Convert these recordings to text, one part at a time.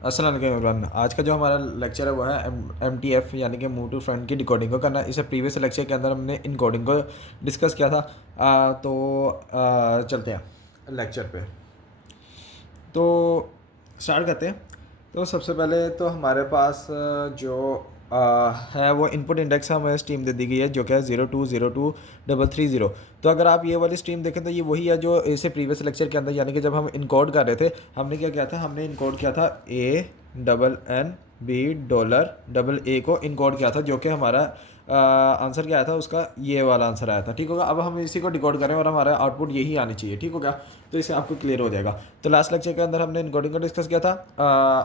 अस्सलाम वालेकुम एवरीवन। आज का जो हमारा लेक्चर है वो है MTF यानी कि मूव टू फ्रंट की डिकोडिंग को करना। इससे प्रीवियस लेक्चर के अंदर हमने इनकोडिंग को डिस्कस किया था। चलते हैं लेक्चर पे। तो स्टार्ट करते हैं। तो सबसे पहले तो हमारे पास जो है वो इनपुट इंडेक्स हमें स्ट्रीम दे दी गई है जो कि है 02023330। तो अगर आप ये वाली स्ट्रीम देखें तो ये वही है जो इसे प्रीवियस लेक्चर के अंदर यानी कि जब हम इनकोड कर रहे थे हमने क्या किया था, हमने इनकोड किया था $ANB$A को इनकोड किया था जो कि हमारा आंसर क्या आया था, उसका ये वाला आंसर आया था। ठीक होगा। अब हम इसी को डिकोड करें और हमारा आउटपुट यही आनी चाहिए। ठीक हो गया। तो इससे आपको क्लियर हो जाएगा। तो लास्ट लेक्चर के अंदर हमने इनकोडिंग को डिस्कस किया था।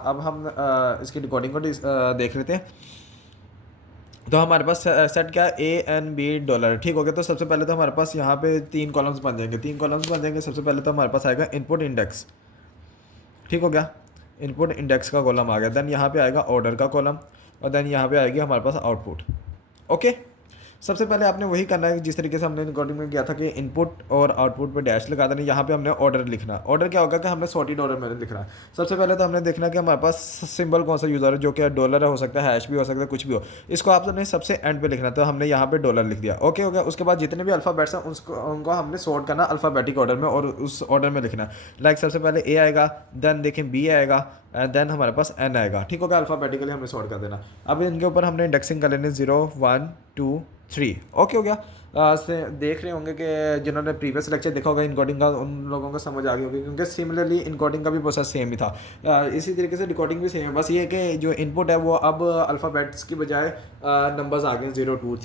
अब हम इसकी डिकोडिंग को देख लेते हैं। तो हमारे पास सेट क्या है, ANB$। ठीक हो गया। तो सबसे पहले तो हमारे पास यहाँ पे तीन कॉलम्स बन जाएंगे। सबसे पहले तो हमारे पास आएगा इनपुट इंडेक्स। ठीक हो गया। इनपुट इंडेक्स का कॉलम आ गया। देन यहाँ पे आएगा ऑर्डर का कॉलम और देन यहाँ पे आएगी हमारे पास आउटपुट। ओके। सबसे पहले आपने वही करना है जिस तरीके से हमने रिकॉर्डिंग में किया था कि इनपुट और आउटपुट पे डैश लगा देना। यहाँ पे हमने ऑर्डर लिखना। ऑर्डर क्या होगा कि हमने सॉर्टेड ऑर्डर में लिखना है। सबसे पहले तो हमने देखना कि हमारे पास सिंबल कौन सा यूज़ हो रहा है, जो कि डॉलर हो सकता है, हैश भी हो सकता है, कुछ भी हो। इसको आपने सबसे एंड पे लिखना है। तो हमने यहाँ पे डॉलर लिख दिया। ओके हो गया। उसके बाद जितने भी अल्फ़ाबेट्स हैं उनको हमने सॉर्ट करना अल्फ़ाबेटिक ऑर्डर में और उस ऑर्डर में लिखना है। लाइक सबसे पहले ए आएगा, देन देखें बी आएगा एंड देन हमारे पास एन आएगा। ठीक होगा। अल्फ़ाबेटिकली हमने सॉर्ट कर देना। अब इनके ऊपर हमने इंडेक्सिंग कर लेनी 0 1 2 3। ओके हो गया। से देख रहे होंगे कि जिन्होंने प्रीवियस लेक्चर देखा होगा इनकोडिंग का, उन लोगों को समझ आ गई होगी क्योंकि सिमिलरली इनकोडिंग का भी प्रोसेस सेम ही था। इसी तरीके से रिकॉर्डिंग भी सेम है। बस ये है कि जो इनपुट है वो अब अल्फ़ाबेट्स की बजाय नंबर्स आ गए 0 2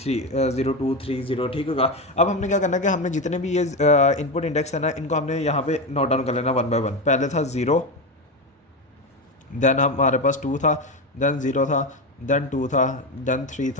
3 ठीक होगा। अब हमने क्या करना है कि हमने जितने भी ये इनपुट इंडेक्स है ना, इनको हमने यहाँ पे नोट डाउन कर लेना 1 बाय 1। पहले था 0, देन हमारे पास 2 था, देन 0 था, देन 2 था, देन 3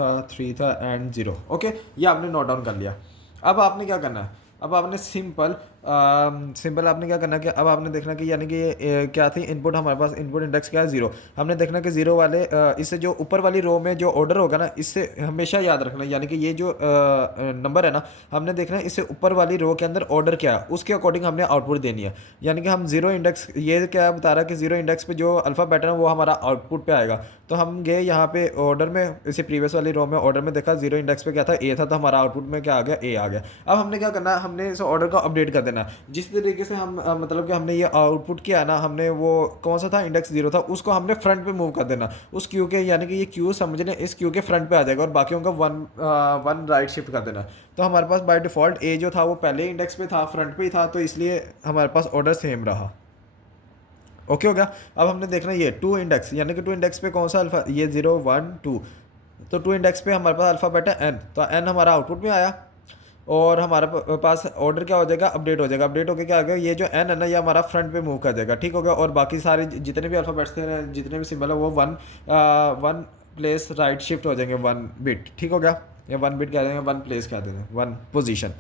था एंड 0। ओके। ये आपने नोट डाउन कर लिया। अब आपने क्या करना है, अब आपने सिंपल आपने क्या करना है कि अब आपने देखना कि यानी कि क्या थी इनपुट, हमारे पास इनपुट इंडेक्स क्या है 0। हमने देखना कि 0 वाले इससे जो ऊपर वाली रो में जो ऑर्डर होगा ना, इससे हमेशा याद रखना यानी कि ये जो नंबर है ना, हमने देखना है इससे ऊपर वाली रो के अंदर ऑर्डर क्या है उसके अकॉर्डिंग हमने आउटपुट देनी है। यानी कि हम 0 इंडेक्स, ये क्या बता रहा है कि 0 इंडेक्स पे जो अल्फ़ाबेट है वो हमारा आउटपुट पे आएगा। तो हम गए यहाँ पे ऑर्डर में, इसे प्रीवियस वाली रो में ऑर्डर में देखा 0 इंडेक्स पे क्या था, ए था, तो हमारा आउटपुट में क्या आ गया, ए आ गया। अब हमने क्या करना है, हमने इस ऑर्डर को अपडेट कर देना। जिस तरीके से हम मतलब कि हमने ये आउटपुट किया ना, हमने वो कौन सा था, इंडेक्स 0 था, उसको हमने फ्रंट पे मूव कर देना उस क्यू के, यानी कि ये क्यू समझ लें इस क्यू के फ्रंट पे आ जाएगा और बाकियों का वन राइट शिफ्ट कर देना। तो हमारे पास बाय डिफ़ॉल्ट ए जो था वो पहले इंडेक्स पे था, फ्रंट पे ही था, तो इसलिए हमारे पास ऑर्डर सेम रहा। ओके हो गया। अब हमने देखना ये 2 इंडेक्स, यानी कि 2 इंडेक्स पे कौन सा अल्फा, ये 0 1 2, तो 2 इंडेक्स पे हमारे पास अल्फ़ाबेट है एन, तो एन हमारा आउटपुट में आया और हमारे पास ऑर्डर क्या हो जाएगा, अपडेट हो जाएगा। अपडेट होकर क्या आ गया, ये जो एन है ना, ये हमारा फ्रंट पे मूव कर जाएगा। ठीक हो गया। और बाकी सारे जितने भी अल्फ़ाबेट्स थे, जितने भी सिंबल है वो वन प्लेस राइट शिफ्ट हो जाएंगे 1 बिट। ठीक हो गया। या 1 बिट कह देंगे, 1 प्लेस कह देंगे, 1 पोजीशन।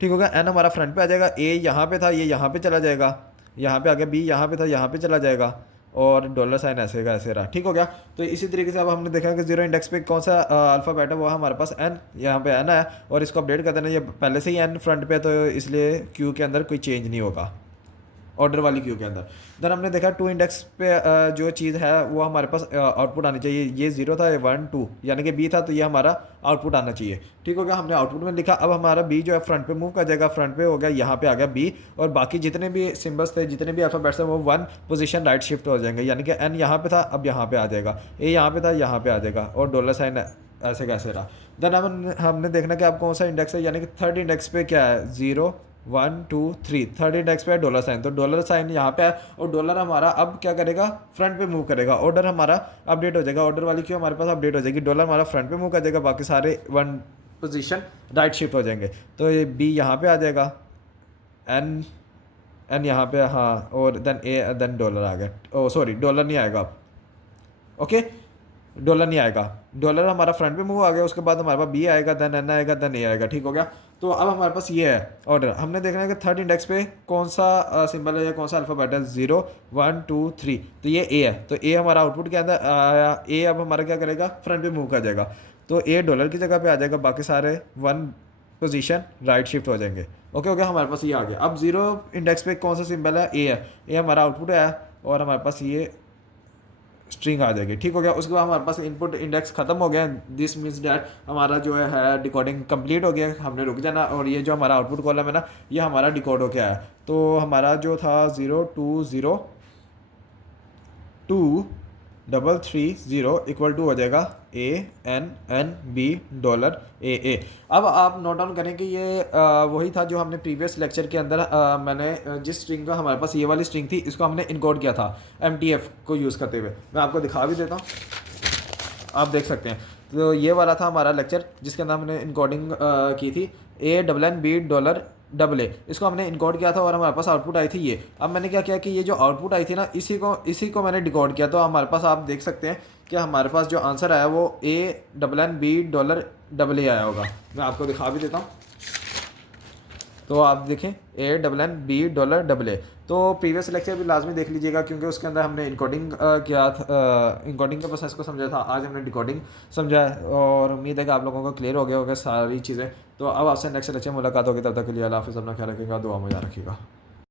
ठीक हो गया। एन हमारा फ्रंट पे आ जाएगा, ए यहाँ पे था, ये यहाँ पे चला जाएगा, यहाँ पे आ गया, बी यहाँ पे था, यहाँ पे चला जाएगा और डॉलर साइन ऐसे का ऐसे रहा। ठीक हो गया। तो इसी तरीके से अब हमने देखा कि 0 इंडेक्स पे कौन सा अल्फ़ाबेट है, वो हमारे पास एन, यहाँ पे एन है और इसको अपडेट कर देना। ये पहले से ही एन फ्रंट पे है, तो इसलिए क्यू के अंदर कोई चेंज नहीं होगा ऑर्डर वाली क्यू के अंदर। देन हमने देखा 2 इंडेक्स पे जो चीज़ है वो हमारे पास आउटपुट आनी चाहिए। ये 0 था, ये 1 2 यानी कि बी था, तो ये हमारा आउटपुट आना चाहिए। ठीक हो गया। हमने आउटपुट में लिखा। अब हमारा बी जो है फ्रंट पे मूव कर जाएगा, फ्रंट पे हो गया, यहाँ पे आ गया बी और बाकी जितने भी सिम्बल्स थे, जितने भी अल्फ़ाबेट्स हैं वो 1 पोजीशन राइट शिफ्ट हो जाएंगे। यानी कि एन यहाँ पे था, अब यहाँ पे आ जाएगा, ए यहाँ पे था, यहाँ पे आ जाएगा और डॉलर साइन ऐसे कैसे रहा। देन हमने देखना कि अब कौन सा इंडेक्स है, यानी कि थर्ड इंडेक्स पे क्या है, 0 1 2 3, थर्ड इंडेक्स पे है डॉलर साइन, तो डॉलर साइन यहाँ पे है और डॉलर हमारा अब क्या करेगा, फ्रंट पे मूव करेगा। ऑर्डर हमारा अपडेट हो जाएगा, ऑर्डर वाली क्यों हमारे पास अपडेट हो जाएगी, डॉलर हमारा फ्रंट पे मूव कर जाएगा, बाकी सारे 1 पोजीशन राइट शिफ्ट हो जाएंगे। तो ये बी यहाँ पे आ जाएगा, एन एन यहाँ पे, हाँ, और देन ए, देन डॉलर आ गया। ओ सॉरी, डॉलर नहीं आएगा अब। ओके। डॉलर नहीं आएगा, डॉलर हमारा फ्रंट पे मूव आ गया। उसके बाद हमारे पास बी आएगा, देन एन आएगा, देन ए आएगा। ठीक हो गया। तो अब हमारे पास ये है ऑर्डर। हमने देखना है कि थर्ड इंडेक्स पे कौन सा सिंबल है या कौन सा अल्फ़ाबेट है, 0 1 2 3, तो ये ए है, तो ए हमारा आउटपुट के अंदर आया। ए अब हमारा क्या करेगा, फ्रंट पे मूव कर जाएगा, तो ए डॉलर की जगह पे आ जाएगा, बाकी सारे 1 पोजीशन राइट शिफ्ट हो जाएंगे। ओके हो गया। हमारे पास ये आ गया। अब 0 इंडेक्स पे कौन सा सिंबल है, ए है, ए हमारा आउटपुट है और हमारे पास ये स्ट्रिंग आ जाएगी। ठीक हो गया। उसके बाद हमारे पास इनपुट इंडेक्स ख़त्म हो गया। दिस मीन्स डैट हमारा जो है डिकोडिंग कंप्लीट हो गया, हमने रुक जाना। और ये जो हमारा आउटपुट कॉलम है ना, ये हमारा डिकोड हो गया है। तो हमारा जो था 0202330 इक्वल टू हो जाएगा ANNB$AA। अब आप नोट डाउन करें कि ये वही था जो हमने प्रीवियस लेक्चर के अंदर मैंने जिस स्ट्रिंग का हमारे पास ये वाली स्ट्रिंग थी, इसको हमने इनकोड किया था MTF को यूज़ करते हुए। मैं आपको दिखा भी देता हूँ, आप देख सकते हैं। तो ये वाला था हमारा लेक्चर जिसके अंदर हमने इनकोडिंग की थी ANNB$AA। इसको हमने इनकोड किया था और हमारे पास आउटपुट आई थी ये। अब मैंने क्या किया कि ये जो आउटपुट आई थी ना, इसी को मैंने डिकोड किया। तो हमारे पास आप देख सकते हैं कि हमारे पास जो आंसर आया वो ANNB$AA आया होगा। मैं आपको दिखा भी देता हूँ। तो आप देखें ANNB$AA। तो प्रीवियस लेक्चर भी लाजमी देख लीजिएगा, क्योंकि उसके अंदर हमने इनकोडिंग किया था, इनकोडिंग के प्रोसेस को समझा था। आज हमने डिकोडिंग समझा है और उम्मीद है कि आप लोगों को क्लियर हो गया होगा सारी चीज़ें। तो अब आपसे नेक्स्ट लेक्चर मुलाकात होगी, तब तक के लिए अल्लाह हाफ़िज़। अपना ख्याल रखिएगा, दुआ में याद रखिएगा।